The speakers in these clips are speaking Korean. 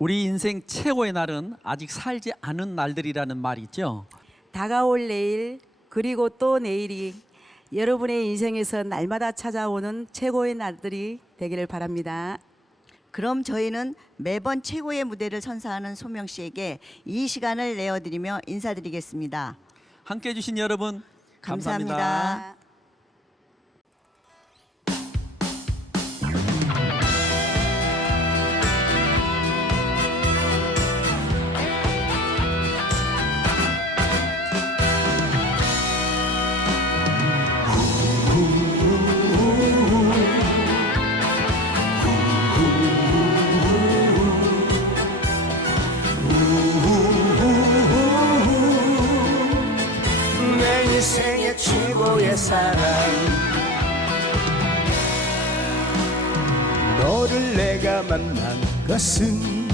우리 인생 최고의 날은 아직 살지 않은 날들이라는 말이 있죠. 다가올 내일 그리고 또 내일이 여러분의 인생에서 날마다 찾아오는 최고의 날들이 되기를 바랍니다. 그럼 저희는 매번 최고의 무대를 선사하는 소명 씨에게 이 시간을 내어드리며 인사드리겠습니다. 함께 해주신 여러분 감사합니다. 감사합니다. 너를 내가 만난 것은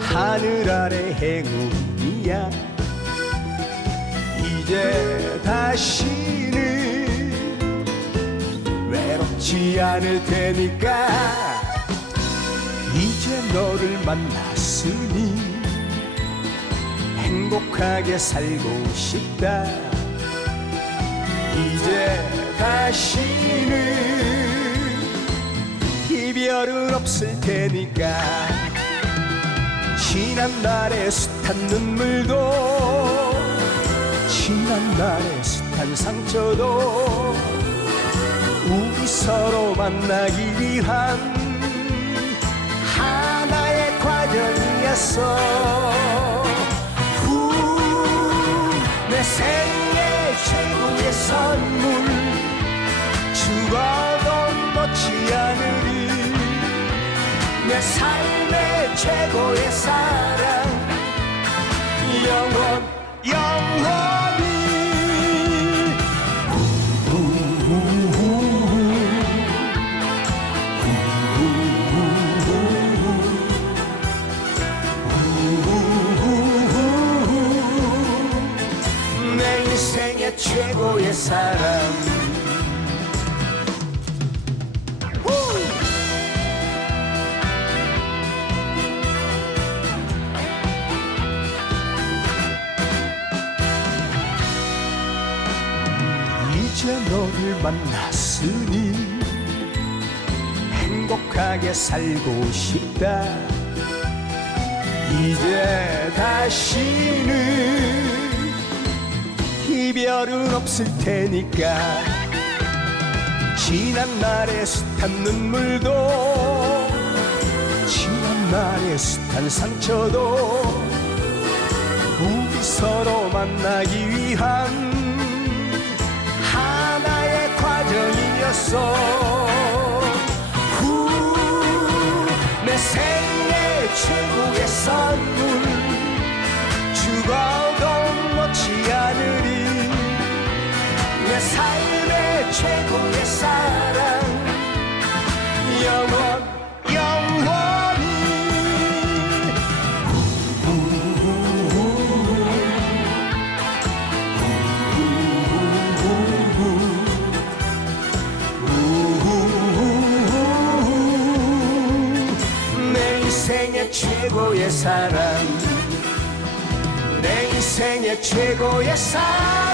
하늘 아래 행운이야. 이제 다시는 외롭지 않을 테니까 이제 너를 만났으니 행복하게 살고 싶다. 이제 다시는 이 별은 없을 테니까. 지난 날의 숱한 눈물도 지난 날의 숱한 상처도 우리 서로 만나기 위한 하나의 과정이었어 내 삶의 최고의 사랑. 영원 영원히. 내 인생의 최고의 사람 이제 너를 만났으니 행복하게 살고 싶다. 이제 다시는 이별은 없을 테니까 지난 날의 숱한 눈물도 지난 날의 숱한 상처도 우리 서로 만나기 위한 과정이었어. 후, 내 생애 최고의 선물. 죽어도 놓지 않으리. 내 삶의 최고의 사 인생의 최고의 사랑 내 인생의 최고의 사랑